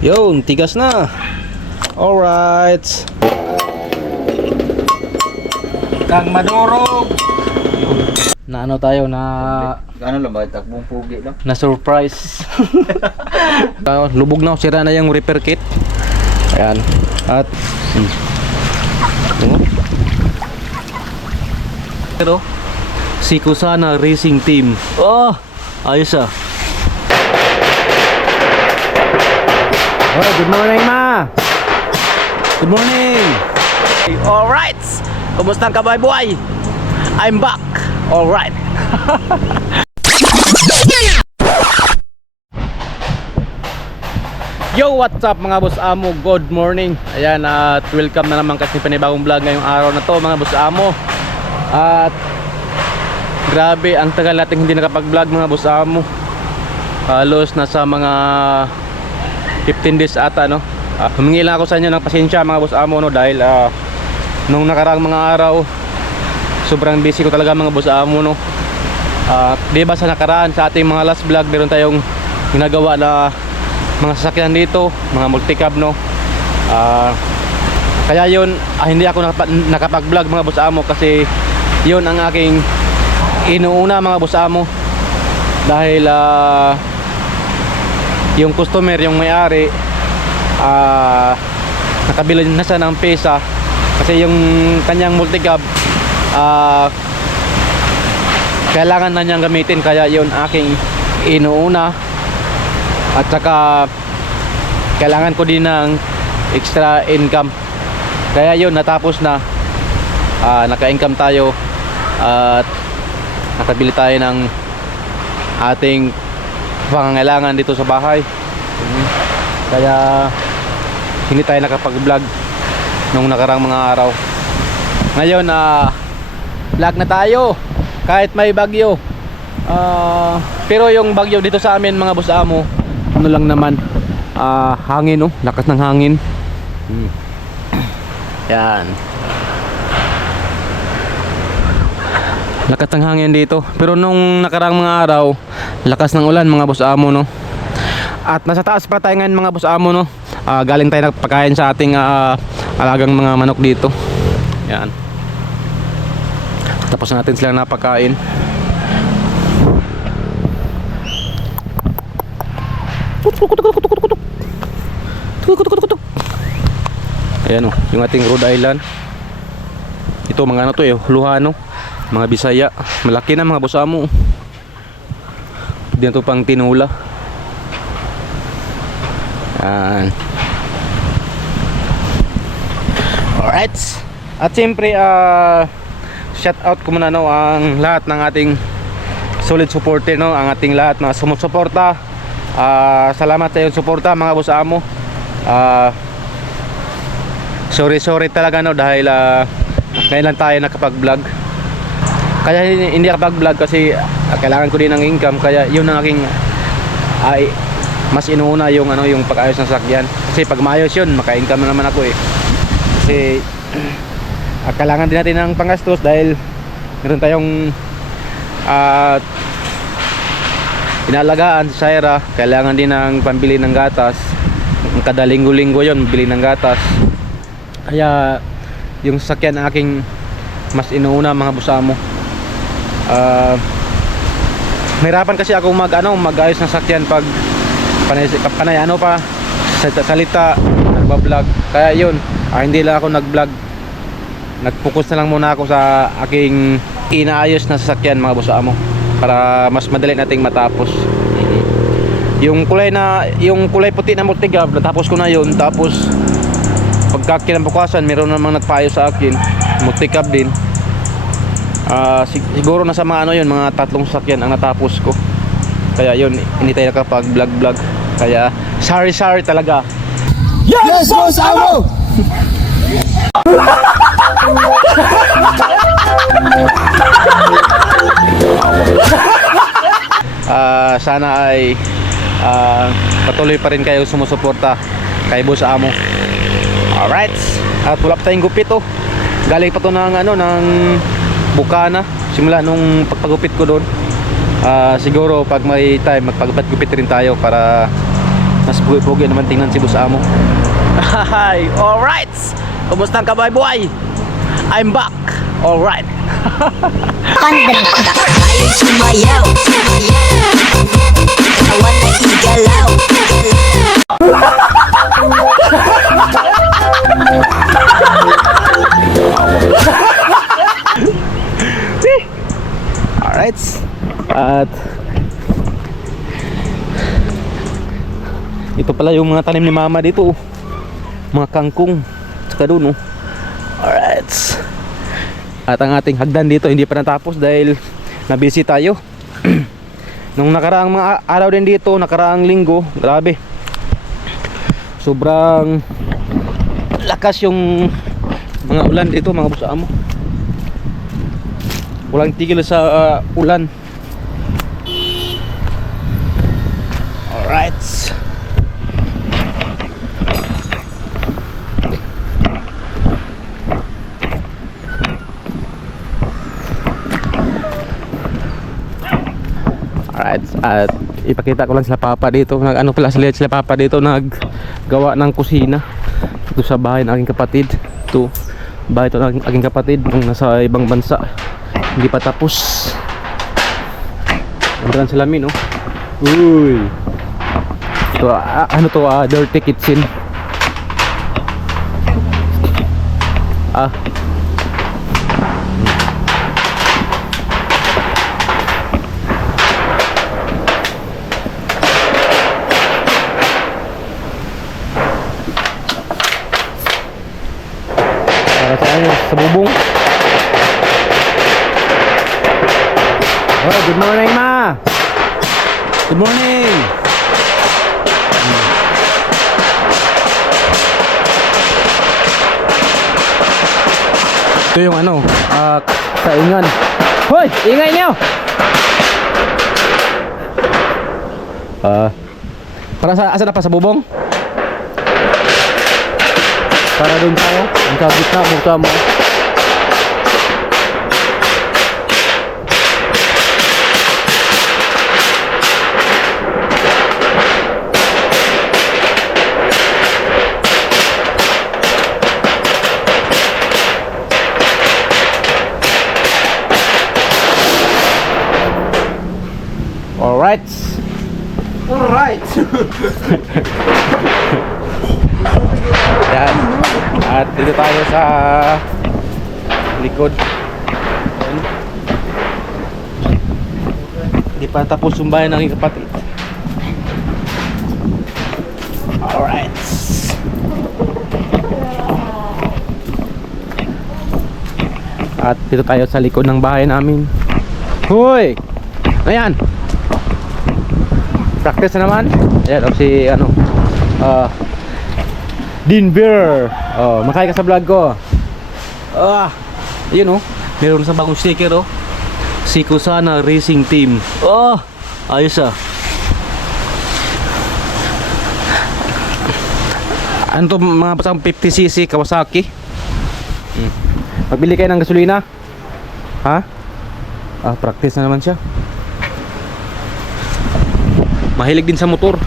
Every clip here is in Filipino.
Yun, tigas na. Alright. Kang madurog. Na ano tayo na Ano lang ba? Takbong pugi lang. na surprise. Lubog na, sira na yung repair kit. Ayan. At pero si Kusana Racing Team. Oh, ayos ah. Oh, good morning ma. Good morning. Alright. Kumusta ang kabay-buhay? I'm back. Alright. Yo, what's up mga boss amo? Good morning. Ayan, at welcome na naman kasi panibagong vlog ngayong araw na to mga boss amo. At grabe, ang tagal natin hindi nakapag-vlog mga boss amo. Halos nasa mga 15 days ata, no? Humingi lang ako sa inyo ng pasensya mga boss amo, no? Dahil nung nakaraang mga araw sobrang busy ko talaga mga boss amo, no? Diba sa nakaraan sa ating mga last vlog meron tayong ginagawa na mga sasakyan dito, mga multicab, no? Kaya yun, hindi ako nakapag-vlog mga boss amo kasi yun ang aking inuuna mga boss amo. Dahil yung customer, yung may-ari, nakabili na siya ng pesa kasi yung kanyang multicab kailangan na niyang gamitin, kaya yun aking inuuna. At saka kailangan ko din ng extra income, kaya yun natapos na. Naka-income tayo at nakabili tayo ng ating pangangailangan dito sa bahay. Kaya hindi tayo nakapag-vlog nung nakarang mga araw. Ngayon vlog na tayo kahit may bagyo. Pero yung bagyo dito sa amin mga boss amo, ano lang naman, hangin, oh, lakas ng hangin. Yan, lakas ng hangin dito. Pero nung nakarang mga araw, lakas ng ulan mga boss amo, no? At nasa taas pa tayo ngayon mga boss amo, no? Galing tayo nagpakain sa ating alagang mga manok dito. Yan, tapos natin sila napakain. Ayan, oh, yung ating Rhode Island. Ito mga ano to, Luhano, mga Bisaya. Malaki na mga boss amo. Diyan to pang tinula. Yan. Alright. At siyempre shout out ko muna, no, ang lahat ng ating solid supporter, no, ang ating lahat na sumusuporta. Salamat sa iyong suporta mga boss amo. Sorry talaga, no, dahil ngayon lang tayo nakapag-vlog. Kaya hindi nakapag-vlog kasi kailangan ko din ng income, kaya yun ang aking mas inuuna yung yung pag-ayos ng sasakyan. Kasi pag maayos yun, maka-income na naman ako eh. Kasi kailangan din natin ng pangastos dahil meron tayong inalagaan sa Syra. Kailangan din ng pambili ng gatas. Kada linggo-linggo yun, bili ng gatas. Kaya yung sasakyan aking mas inuuna mga boss amo. Mahirapan kasi ako mag-ayos ng sasakyan pag panay pa salita, nagba-vlog. Kaya yun, hindi lang ako nag-vlog. Nag-focus na lang muna ako sa aking inaayos na sasakyan mga boss amo, para mas madali nating matapos. Yung kulay puti na multicab, natapos ko na yun. Tapos pagkakinabukasan meron namang nagpaayos sa akin, multicab din. Siguro nasa mga yun, mga 3 sasakyan ang natapos ko. Kaya yun, hindi tayo nakapag-vlog. Kaya sorry talaga. Yes, boss amo. Sana ay patuloy pa rin kayo sumusuporta kay boss amo. Alright. At wala pa tayong gupit, oh. Galing pa to ng Bukana. Simula nung pagpagupit ko doon. Siguro pag may time magpagupit-gupit rin tayo para Mas pugi-pugi naman tingnan si Boss Amo. Hi, alright. Kumusta ang kabay boy? I'm back. Alright. Pandang tayo sumayaw. Katawan na igalaw. Alright. At ito pala yung mga tanim ni Mama dito. Mga kangkong. Tsaka doon. Alright. At ang ating hagdan dito hindi pa natapos dahil nabisi tayo. Nung nakaraang mga araw din dito, nakaraang linggo, grabe. Sobrang lakas yung mga ulan dito, mga Boss Amo. Walang tigil sa ulan. Alright. Alright, at ipakita ko lang sila Papa dito. Ano pala sila Papa dito, naggawa ng kusina dito sa bahay ng aking kapatid. Ito, bahay ito ng aking kapatid nung nasa ibang bansa. Hindi pa tapos. Andaran sila min, oh. Uy. Ito, ano to, dirty kitchen. Para sa ano, sa bubong. Oh, good morning, Ma. Good morning. Ito yung ano, kaingan. Hoy, ingay niyo. Para sa asa na pa sa bubong? Para dun tayo, ang gitna mo tama. Alright. Alright. Yan. At dito tayo sa likod. Hindi pa tapos yung bahay ng aking kapatid. Alright. At dito tayo sa likod ng bahay namin. Hoy! Ayan! Practice na naman. Ayan, si ano Denver. Oh, makaya ka sa vlog ko. Yun oh. Meron sa bagong sticker oh. Si Kusana Racing Team. Oh, ayos ah. Ano to, mga pasang 50cc Kawasaki. Magbili kayo ng gasolina. Ha? Practice na naman siya. Mahilig din sa motor.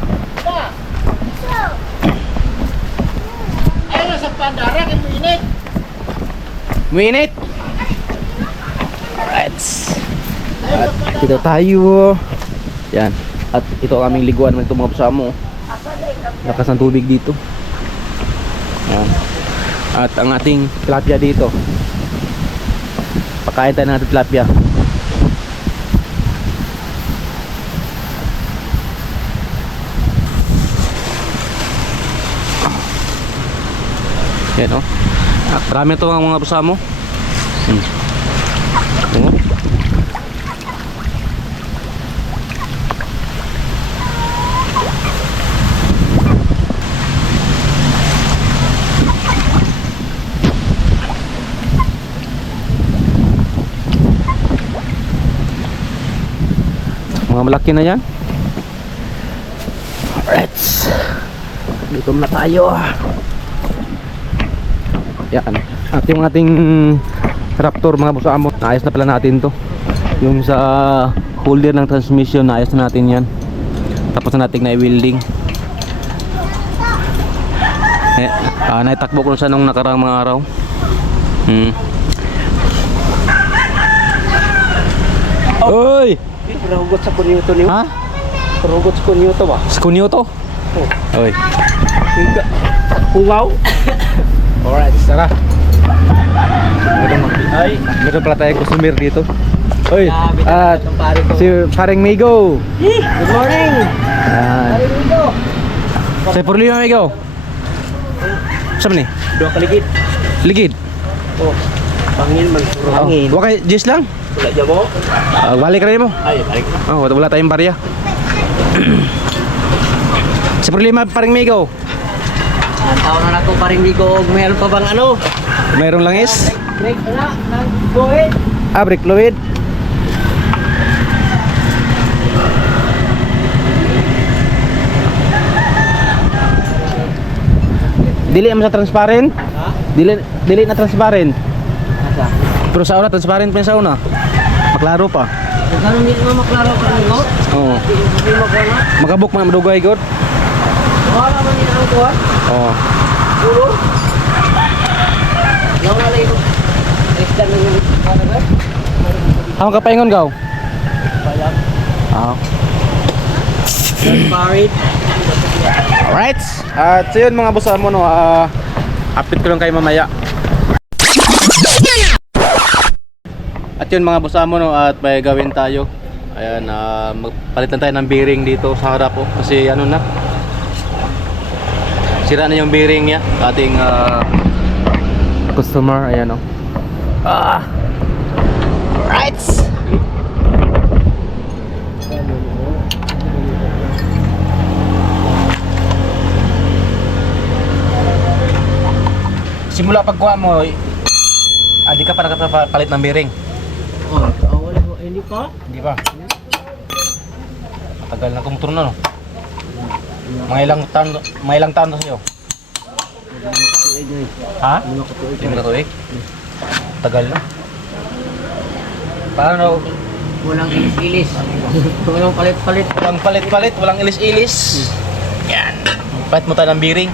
Ayun sa pandara kay muinit. Minute. Alright. At dito tayo. Yan. At ito ang aming liguan ng mga kasama. Lakas ng tubig dito. Yan. At ang ating tilapia dito. Pakain tayo ng ating tilapia. Yan o. Marami ito ang mga busa mo. Mga malaki na yan. Alright. Dito na tayo. Yan. At yung ating Raptor mga boss amo, naayos na pala natin to. Yung sa holder ng transmission, naayos na natin yan. Tapos na natin na i-welding. Naitakbo ko sa nung nakarang mga araw. Oy! Rugot sa kunyo to niyo. Ha? Rugot sa kunyo to ba? Sa kunyo to? Oy. Puwaw. Alright, tara. Meron pala tayong customer dito. Oy, at si Paring Migo. Good morning. Si Purlio Migo. Saan ni? Dua kaligid. Ligid. Oh. Pangin man hangin. Wakay Jess lang. Wala dyan mo? Balik ka rin mo. Ay, balik. Wala tayong barya. Si Purlio Paring Migo. Ang taon na ako paring Migo. Meron pa bang ano? Mayroong langis. Break na. Nag-buhit. Brake fluid. Dili mo sa transparent? Ha? Dili na transparent. Asa? Pero sa una transparent pa sa una. Maklaro pa. Kung hindi mo maklaro ka Migo? Oo. Hindi mo ko na? Makabuk man madugay gud. Wala man din ang kuwan? Oo. Puro? Yung wala yung Christian na yung ano ba? Hamang ka paingon gaw. Bayag. Married. Alright. At so yun mga boss mo no, update ko lang kayo mamaya. At yun mga boss mo no, at may gawin tayo. Ayan, magpalit lang tayo ng bearing dito sa harap oh, kasi ano na. Sira na yung bearing niya, ating customer, ayan oh. Alright. Simula pagkuha mo, di ka pa nakapalit ng bearing. Oh, wala mo. Hindi pa? Hindi pa. Matagal na kumutur na no. Mga ilang taon na sa'yo? Ha? Hindi ka tuwig? Tagal na. Paano? Walang ilis-ilis. Walang palit-palit. Walang palit-palit, walang ilis-ilis. Yan. Palit mo tayo ng bearing.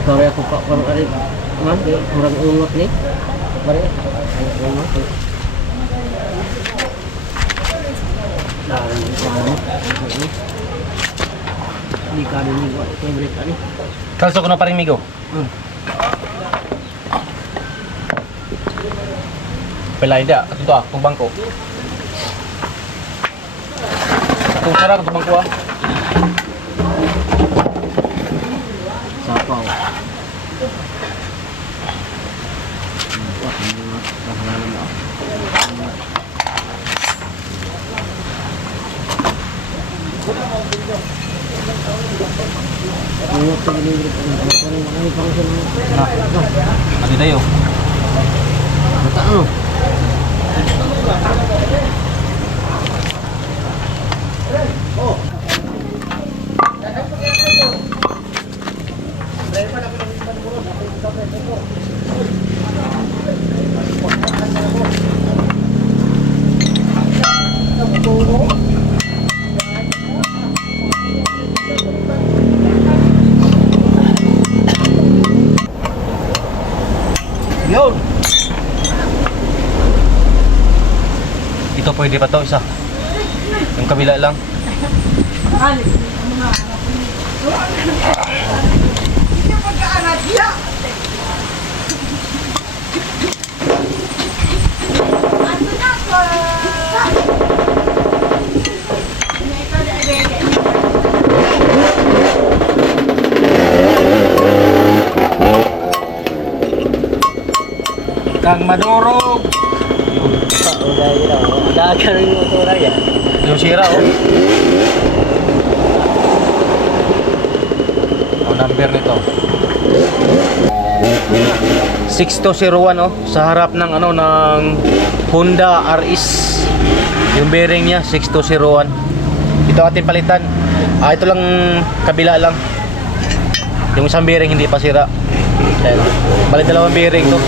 Sorry ako pa parang ari. Man, kurang ungot ni. Pare. Ungot. Di ka rin ni favorite ani. Kalso ko na paring Migo. Pela hindi ito itong bangko. Itong sarang itong bangko Sapaw. Adi tayo. Mata ano? Yun. Ito pwede pa to isa. Yung kabila lang. Kang madurog. Dagan yung motor yan. Yung sira oh. Ang number nito. 6201 oh, sa harap ng ano ng Honda RS. Yung bearing niya 6201. Ito ating palitan. Ito lang kabila lang. Yung isang bearing hindi pa sira. Ayan. Bali dalawang bearing to.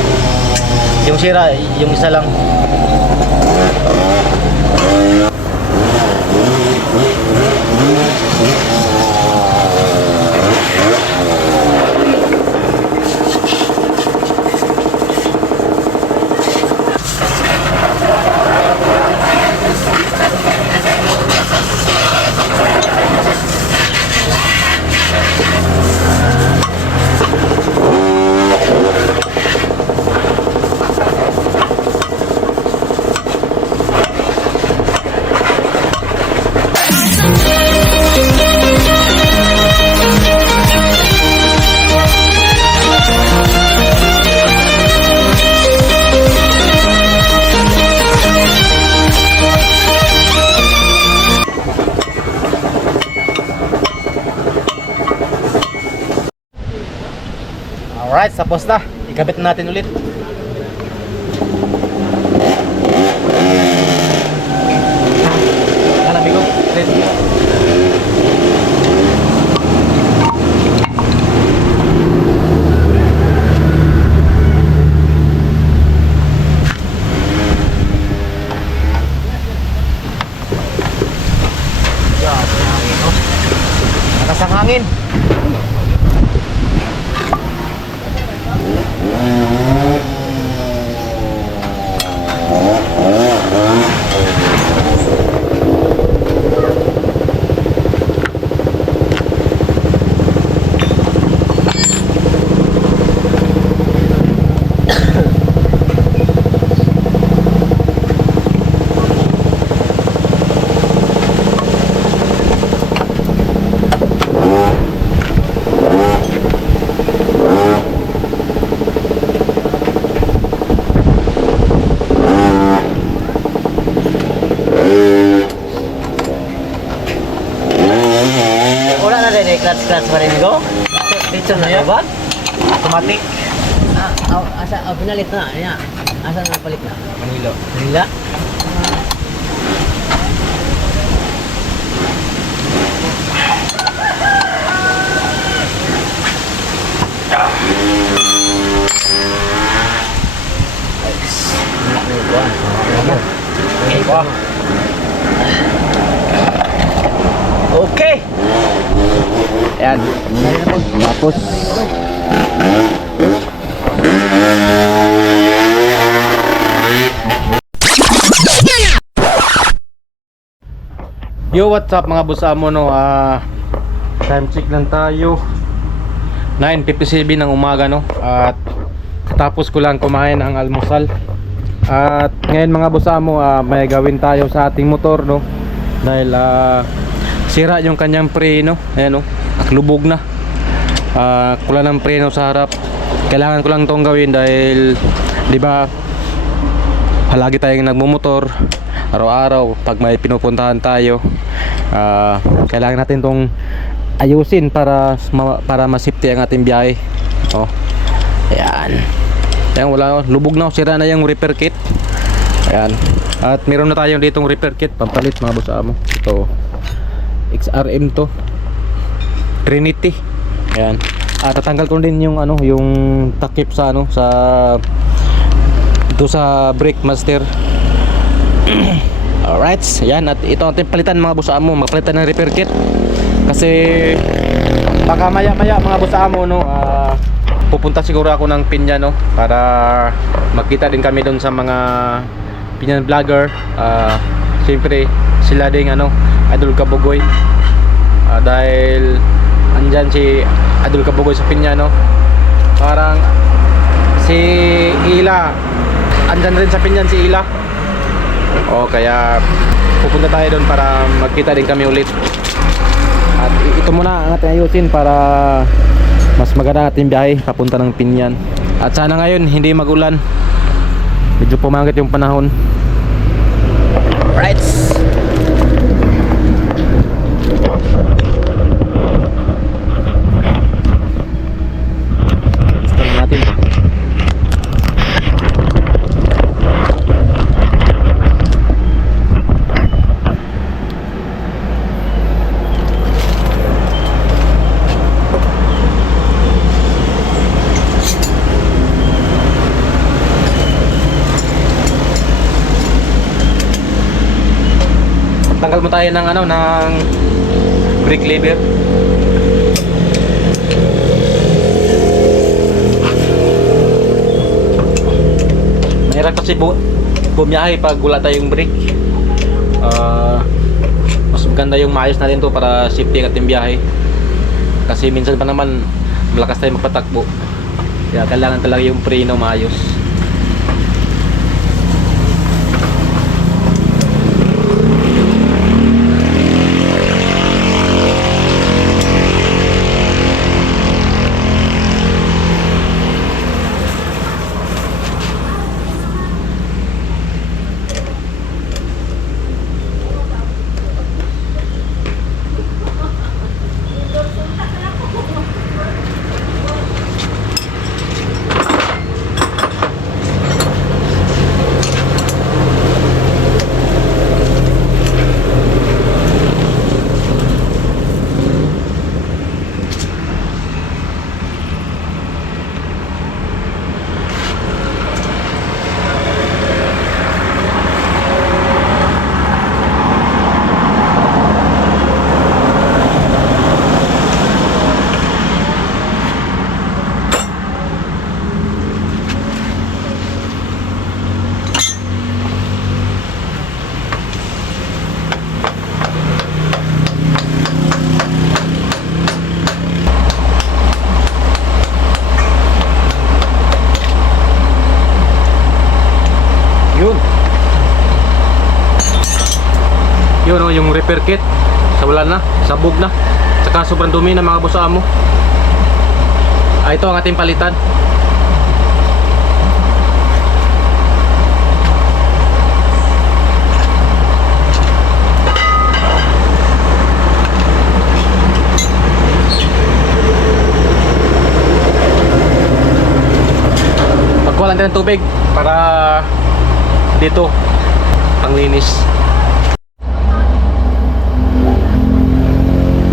Yung sira, yung isa lang. Alright, tapos na. Ikabit na natin ulit. Yan amigo. Let's go. Lakas ang hangin. Wala na din clutch pa rin go. Dito na ba? Automatic. Asa pinalit na niya. Asa na palit na? Manilo. Manila. Okay. Ayan. Tapos yo, what's up mga boss amo no? Time check lang tayo. 9:57 ng umaga no. At katapos ko lang kumain ang almusal. At ngayon mga boss amo, may gawin tayo sa ating motor no. Dahil sira yung kanyang preno. Ayan no. Lubog na. Kulang ng preno sa harap. Kailangan ko lang tong gawin dahil di ba palagi tayong nagmumotor araw-araw pag may pinupuntahan tayo. Kailangan natin tong ayusin para ma-safety ang ating biyahe. Oh. Ayan. Ayan, wala, lubog na, sira na yung repair kit. Ayan. At meron na tayong ditong repair kit pampalit mga boss amo. Ito XRM to. Trinity. Ayan. Tatanggal ko din yung ano, yung takip sa ano, sa ito sa brake master. Alright, yan, at ito ating palitan mga boss amo, magpalitan ng repair kit. Kasi baka maya mga boss amo no, pupunta siguro ako ng Pinya no, para magkita din kami doon sa mga Pinyan vlogger. Siyempre sila ding ano, Idol Kabugoy. Dahil andyan si Idol Kabugoy sa Pinya no. Parang si Ila, andyan rin sa Pinyan si Ila. O kaya pupunta tayo doon para magkita din kami ulit. At ito muna ang ating ayusin para mas maganda ating biyahe papunta ng Pinyan. At sana ngayon hindi magulan. Medyo pumangit yung panahon. Right. Install natin. Tanggal mo tayo ng ano, ng brake lever. Mahirap kasi bumiyahe pag wala tayong brake. Mas maganda yung maayos natin to para safety ang ating biyahe. Kasi minsan pa naman malakas tayo magpatakbo. Kaya kailangan talaga yung preno maayos. Yun o, yung repair kit. Sa wala na, sabog na. Tsaka sobrang dumi na mga boss amo. Ito ang ating palitan. Pagkuha lang tayo ng tubig para dito panglinis.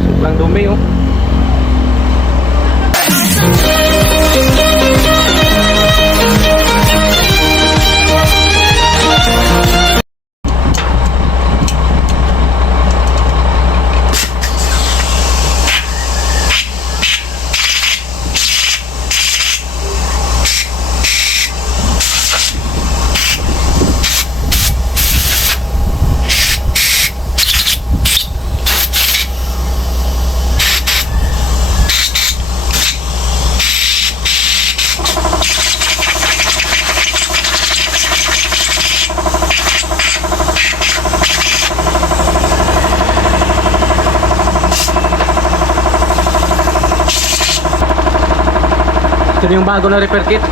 Sobrang dumi oh. Ito yung bago na repair kit.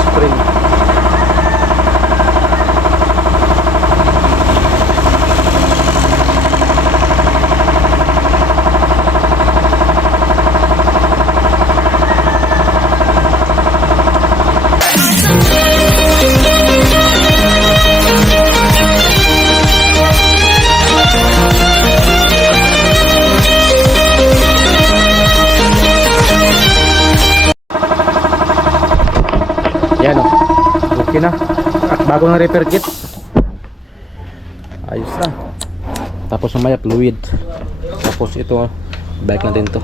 Spring. Yan o. Okay na. At bago ng repair kit. Ayos na. Tapos mamaya fluid. Tapos ito, bike natin to.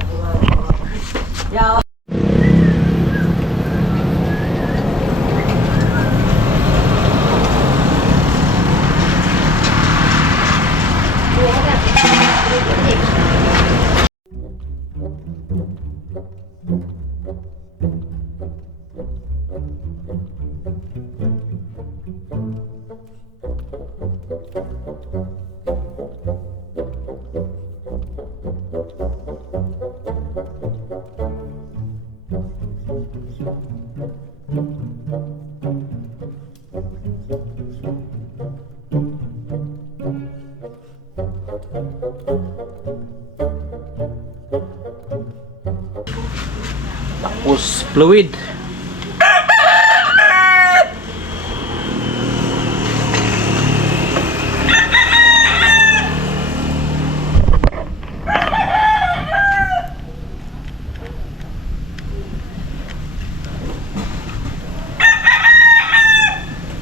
Tapos fluid.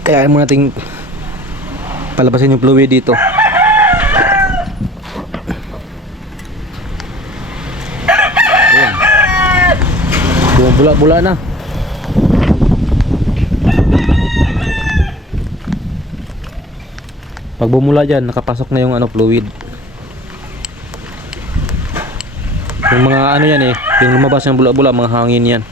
Kaya mo nating palabasin yung fluid dito. Ayan. Bula-bula na. Pag bumula dyan, nakapasok na yung fluid. Yung mga yan yung lumabas yung bula-bula, mga hangin yan.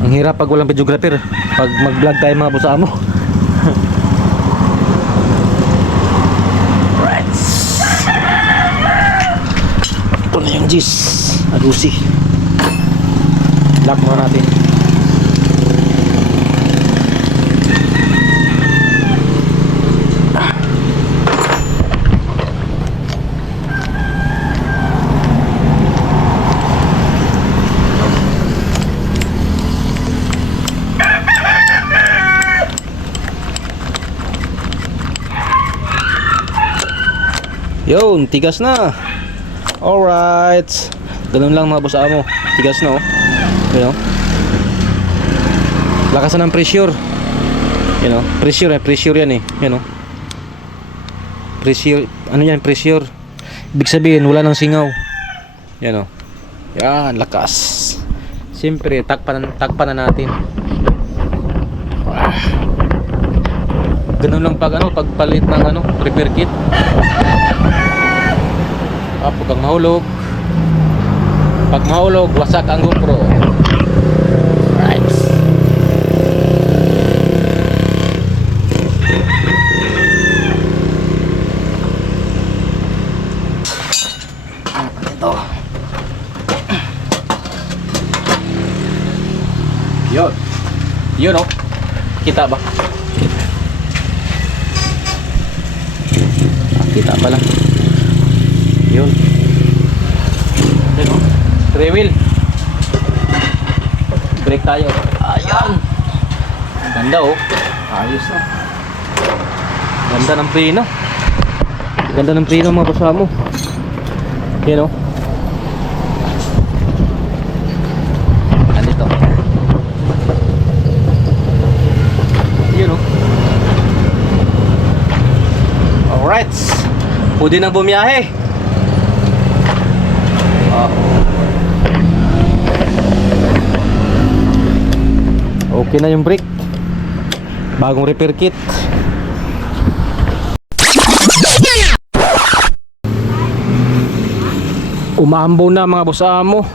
Ang hirap pag walang videographer. Pag mag-vlog tayo mga boss amo. Right. Ito na yung G's Agusi. Lock muna natin. Yun, tigas na. Alright. Ganun lang mga boss amo. Tigas na oh. Yun oh. Lakasan ng pressure. Yun oh. Pressure yan eh. Yun oh. Pressure. Ano yan? Pressure. Ibig sabihin, wala nang singaw. Yan oh. Yan, lakas. Siyempre, takpan na natin. Ganun lang pag pagpalit ng repair kit. Pag mahulog, wasak ang GoPro. Right. Ito. Yun oh. Kita ba? Kita pala. Yun. Ano? 3 wheel. Brake tayo. Ayan. Ganda oh. Ayos na. Ganda ng preno. Ganda ng preno mga kasama mo. Yan oh. Andito. Yun oh. Alright. Pwede nang bumiyahe. Okay na yung brake. Bagong repair kit. Umaambo na mga boss amo.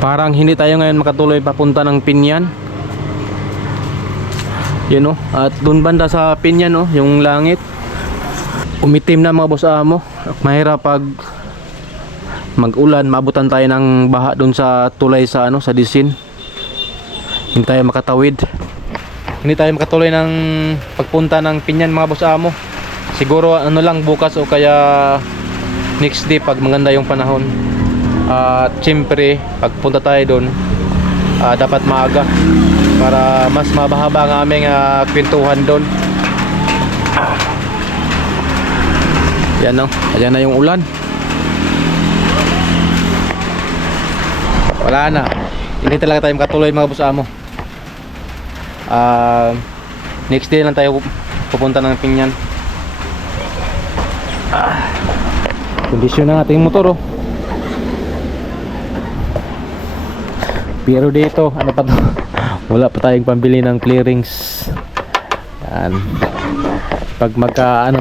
Parang hindi tayo ngayon makatuloy papunta ng Pinyan. Yun oh. At doon banda sa Pinyan oh, yung langit umitim na mga boss amo. Mahirap pag mag-ulan, maabutan tayo ng baha doon sa tulay sa sa Disin. Hindi tayo makatawid. Hindi tayo makatuloy ng pagpunta ng Pinyan mga boss amo. Siguro lang bukas o kaya next day pag maganda yung panahon. At siyempre pagpunta tayo doon dapat maaga para mas mabahaba ang aming kwentuhan doon. Yan no, ayan na yung ulan. Wala na. Hindi talaga tayo makatuloy mga boss amo. Next day lang tayo pupunta ng Pinyan. Kondisyon ng ating motor oh. Pero dito, ano pa to? Wala pa tayong pambili ng clearings. Yan. Pag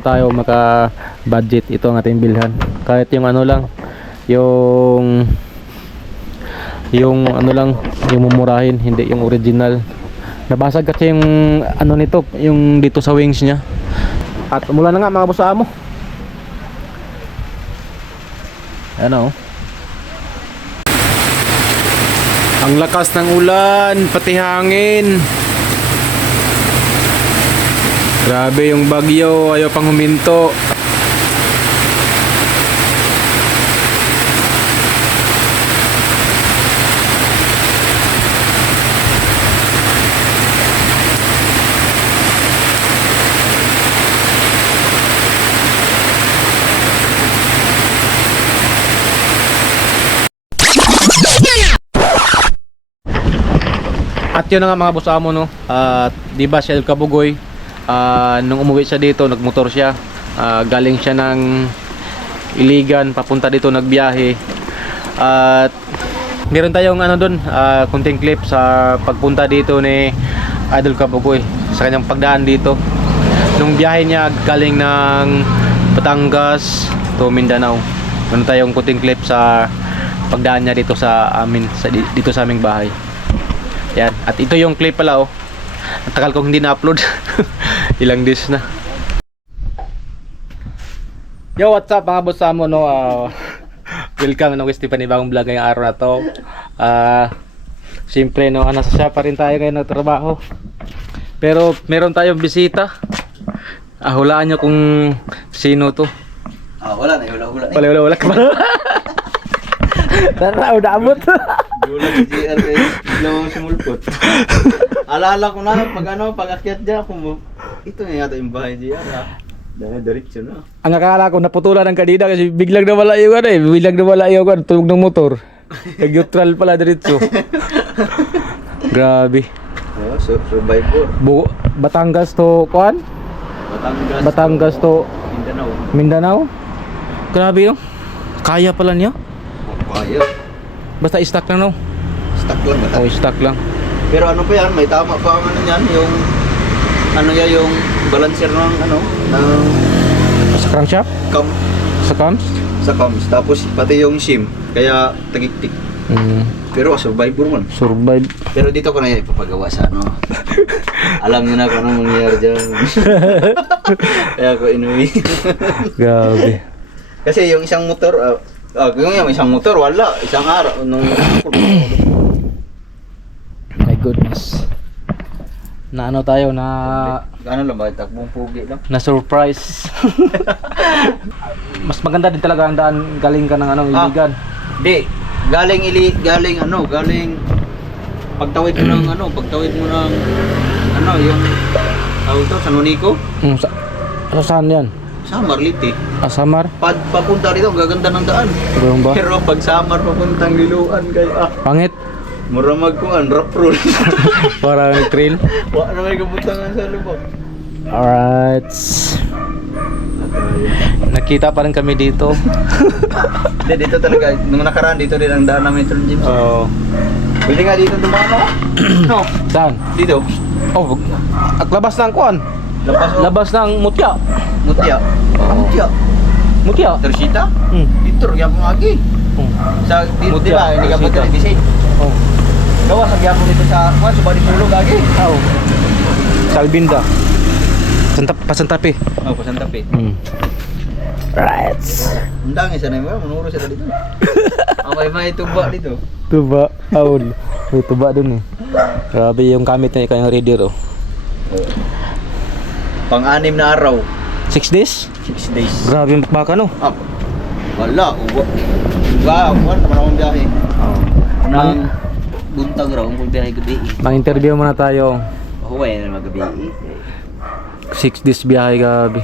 tayo maka budget, ito ang ating bilhan. Kahit yung lang, yung mumurahin, hindi yung original. Nabasag kasi yung nito, yung dito sa wings niya. At mula na nga mga boss amo. Ano? Ang lakas ng ulan, pati hangin. Grabe yung bagyo, ayaw pang huminto. At yun na nga mga boss amo no. Di ba si El Kabugoy, nung umuwi siya dito, nagmotor siya. Galing siya ng Iligan papunta dito, nagbiyahe. At meron tayong doon, kunting clip sa pagpunta dito ni Idol Kabugoy sa kanyang pagdaan dito. Nung biyahe niya galing ng Batangas to Mindanao. Meron tayong kunting clip sa pagdaan niya dito sa amin, dito sa aming bahay. Yan. At ito yung clip pala oh. Ang tagal kong hindi na-upload. Ilang days na. Yo, what's up mga boss amo no? Welcome na Westy panibagong vlog ngayong araw na to. Siyempre no, nasa shop pa rin tayo ngayon nagtrabaho. Pero meron tayong bisita. Hulaan nyo kung sino to. Wala na, wala. Wala ka ba? Tara, udamot. Gulat si GR kay biglang sumulpot. Alala ko na pag akyat dyan ako ito na yata yung bahay GR ha. Dahil diretso na. Ang akala ko naputulan ng kanina kasi biglang nawala yung biglang nawala yung tunog ng motor. Nag-neutral pala diretso. Grabe. Survivor. Batangas to kuan? Batangas to Mindanao. Grabe no. Kaya pala niya. Kaya. Basta stock lang no. Stock lang ba? Oh, stock lang. Pero ano pa yan, may tama pa ang ano yan, yung ano yan, yung balancer ng ano, ng Sa crankshaft? cam, Sa cams? sa cams. Tapos pati yung shim, kaya tagiktik. Pero survivor man. Survive. Pero dito ko na yan ipapagawa sa ano. Alam niyo na kung anong mangyayari dyan. Kaya ko inuwi. Grabe. Kasi yung isang motor, yung isang motor, wala. Isang araw. Nung My goodness. Na ano tayo na ano lang ba, takbong pugi lang. na surprise. Mas maganda din talaga ang daan galing ka ng ano, Iligan. Di, galing pagtawid mo ng yung tawag to, San Juanico, Saan yan? Samar Liti. Samar? Papunta rito, ang gaganda ng daan. Ganun ba? Pero pag Samar papuntang Liloan, kaya Pangit? muramag ko ang rough roll. Parang trail? Wala na may kabutangan sa lubak. Alright. Nakita pa rin kami dito. Hindi, dito talaga, nung nakaraan dito din ang daan namin Tron James. Oo. Pwede nga dito dumama ka? No, Saan? dito. Oh, at labas ng kuan. Labas o. Labas ng mutya. Mutya. Mutya. Mutya? Tersita? Hmm. Dito, kaya mo lagi. Sa, di Mutya, ba, hindi ka Tersita. punta ni Oh. Gawa sa gyapon dito sa, subadi pulo lagi. Oh. Salbinda. Pasantapi. Oh, pasantapi. Right. Ang dangis na yun, manuro sila dito. May tuba dito. Tuba. Aul. May tuba dun eh. Grabe yung gamit na yung reader oh. Pang-anim na araw. 6 days? 6 days. Grabe yung baka no? Ah, wala. Wow, wala naman akong biyahe. Nang buntag raw, kung biyahe gabi. Mag-interview muna tayo. Huwag na magabi. 6 days biyahe gabi.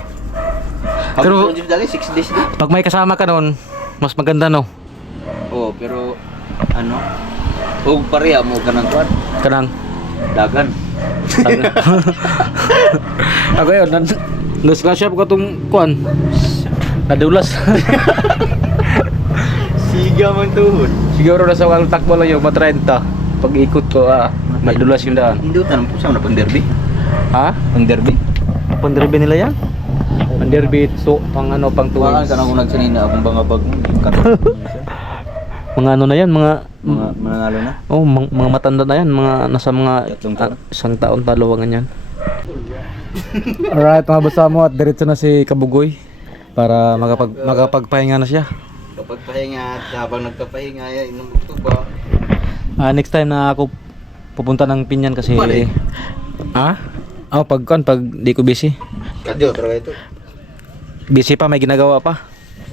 Pero- Pero 6 days din. Pag may kasama ka nun, mas maganda no? Oo, pero ano? Huwag pareha mo ka ng kwan. Kanang. Dagan. Ako yun, nas-shop ko itong kuan. Nadulas. Siga man tuhod. Siguro nasa walang takbo lang yung 30. Pag ikot ko, nadulas yung daan. Hindi tanong po sa pang derby. Ha? Pang derby. Panderby nila yan? Panderby, so, pang ano, pang Tuwaan tours. ka na kung nagsanina akong bangabag mo. Mga ano na yan, mga Manangalo na. oh, mga matanda na yan, mga nasa mga Tatlong taon. isang taon taluwangan yan. Alright, mga basa mo at diretso na si Kabugoy para makapagpahinga na siya. Kapag pahinga at habang nagpapahinga, inom tuba. Next time na ako pupunta ng Pinyan kasi Balik. pag di ko busy. Kadyo, talaga ito. Busy pa, may ginagawa pa.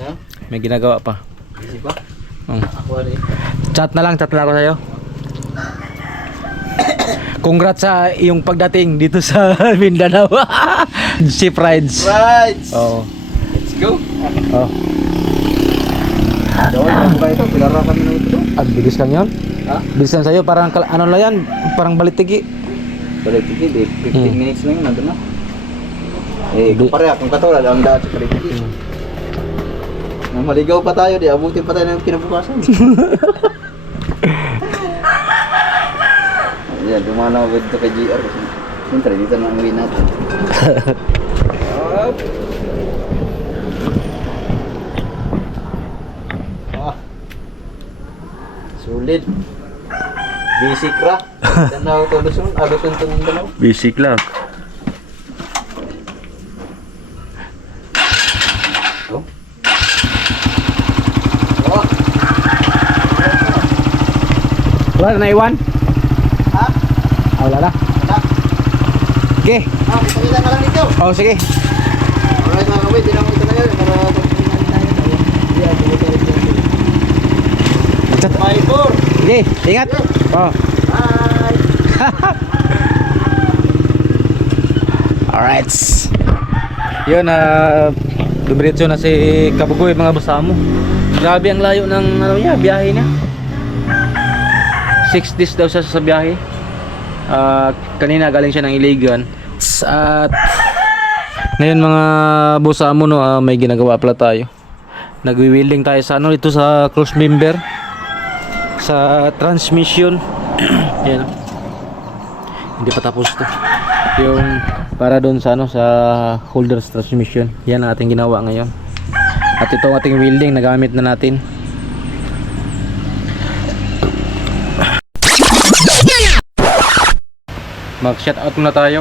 Ha? May ginagawa pa. Busy ba? Oh. Ako rin. Chat na lang ako sa'yo. Congrats sa iyong pagdating dito sa Mindanao. Ship rides. Right! Oo. Let's go! Oh. Dawal na ba ito? Pilara kami na ito. Ang bilis lang yun. Ha? Bilis lang sa'yo. Parang ano lang yan. Parang balitigi. Balik tigil, 15 minutes lang yun, nandun na. Di- Kapareha, kung katulad, ang daan sa balik tigil. Maligaw pa tayo, di abutin pa tayo ng kinabukasan. Yan, dumana ko dito kay GR kasi siyempre dito na ang uwi natin. Sulit. Basic ra. Tanaw to lusun, agad yung tumindalaw. Basic lang. Oh. Oh. Wala na naiwan? Ha? Wala na. Wala. Okay. Ah, kita ka lang dito. Oh, sige. Alright mga kawit, tinang ito na yun. Para pagpingan tayo. Yeah, bumita rin yan. Chat. 5-4. Sige, ingat. Oh. Bye. Alright. Yun, dumiretso na si Kabugoy mga basamo. Grabe ang layo ng ano niya, biyahe niya. 6 days daw siya sa biyahe. Kanina galing siya ng Iligan. At ngayon mga basamo no, may ginagawa pala tayo. Nagwi-welding tayo sa ano dito sa cross member sa transmission. Yan. hindi pa tapos to. Yung para doon sa ano, sa holder's transmission. Yan ang ating ginawa ngayon. At itong ating welding nagamit na natin. Mag shout out muna tayo.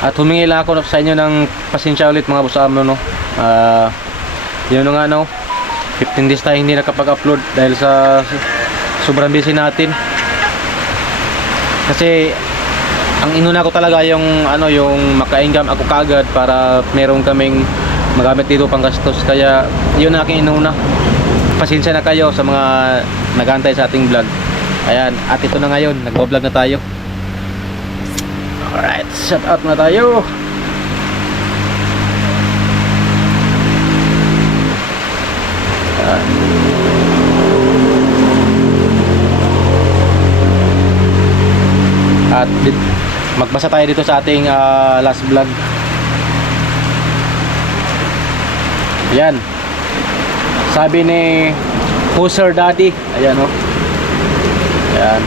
At humingi lang ako sa inyo ng pasensya ulit mga boss amo, no. Yun nga, no, 15 days tayo hindi nakapag-upload dahil sa sobrang busy natin. Kasi ang inuna ko talaga yung ano, yung maka-income ako kagad para meron kaming magamit dito pang gastos. Kaya yun ang aking inuna. Pasensya na kayo sa mga nagantay sa ating vlog. Ayan, at ito na ngayon, nagbo-vlog na tayo. Alright, shout out na tayo. At magbasa tayo dito sa ating last vlog. Ayan, sabi ni Huser Daddy, ayan o, ayan,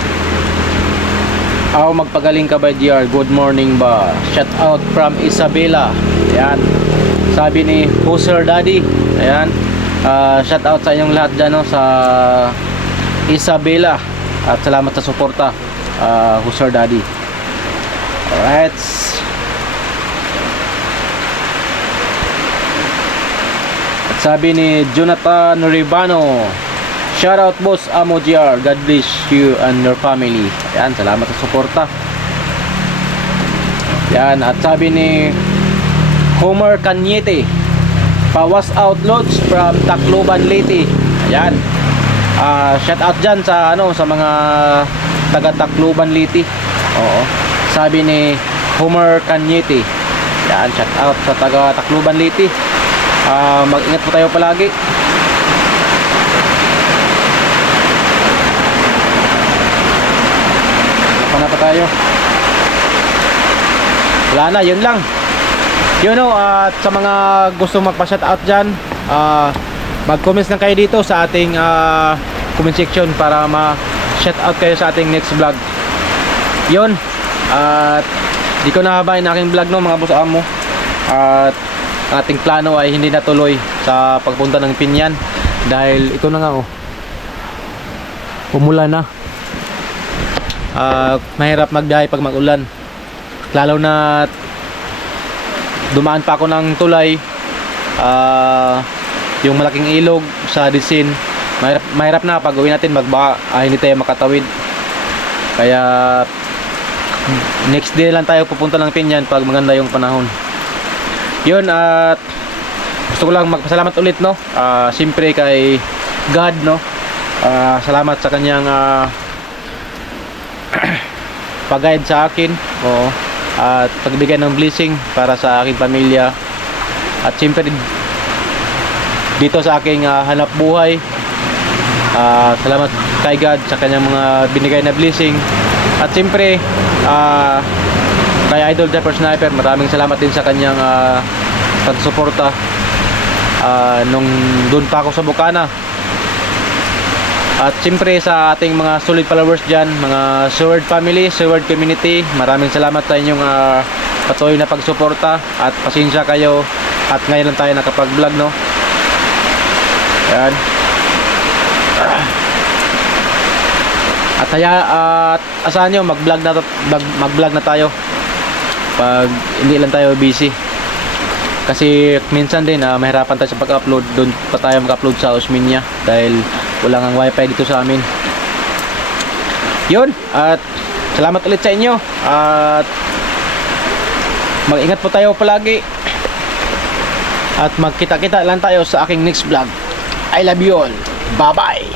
magpagaling ka ba GR, good morning ba, shout out from Isabela. Ayan, sabi ni Huser Daddy, ayan, shout out sa inyong lahat dyan, no, sa Isabela, at salamat sa suporta, Huser Daddy. Alright, at sabi ni Jonathan Ribano, shout out boss Amo GR, God bless you and your family. Ayan, salamat sa suporta. Yan, at sabi ni Homer Cañete, pawas out loads from Tacloban Leyte. Ayan, shout out dyan sa ano, sa mga taga Tacloban Leyte. Oo, sabi ni Homer Cañete. Yan, shout out sa taga Tacloban Leyte. Mag-ingat po tayo palagi. Pana pa tayo. Wala na, yun lang. Yun, no, at sa mga gusto magpa-shout out dyan, mag-comments lang kayo dito sa ating comment section para ma-shout out kayo sa ating next vlog. Yun, at di ko nahabain na aking vlog, no, mga boss amo. At ang ating plano ay hindi natuloy sa pagpunta ng Pinyan dahil ito na nga, oh, umulan na. Mahirap magbiyahe pag mag-ulan, lalo na dumaan pa ako ng tulay, yung malaking ilog sa Disin. Mahirap na pag uwi natin magba, hindi tayo makatawid. Kaya next day lang tayo pupunta ng Pinyan pag maganda yung panahon. Yun, at gusto ko lang magpasalamat ulit, no, siyempre kay God, no. Salamat sa kanyang pag-guide sa akin, oo, at pagbigay ng blessing para sa aking pamilya, at siyempre dito sa aking hanap buhay. Salamat kay God sa kanyang mga binigay na blessing, at siyempre kay Idol Jumper Sniper, maraming salamat din sa kanyang pagsuporta nung doon pa ako sa Bukana. At siyempre sa ating mga solid followers dyan, mga Seward family, Seward community, maraming salamat sa inyong patuloy na pagsuporta, at pasensya kayo at ngayon lang tayo nakapag-vlog, no. Ayan. At asahan nyo, mag-vlog na tayo pag hindi lang tayo busy, kasi minsan din mahirapan tayo sa pag-upload. Doon pa tayo mag-upload sa Osminia dahil wala ngang wifi dito sa amin. Yun, at salamat ulit sa inyo, at mag-ingat po tayo palagi, at magkita-kita lang tayo sa aking next vlog. I love you all, bye bye.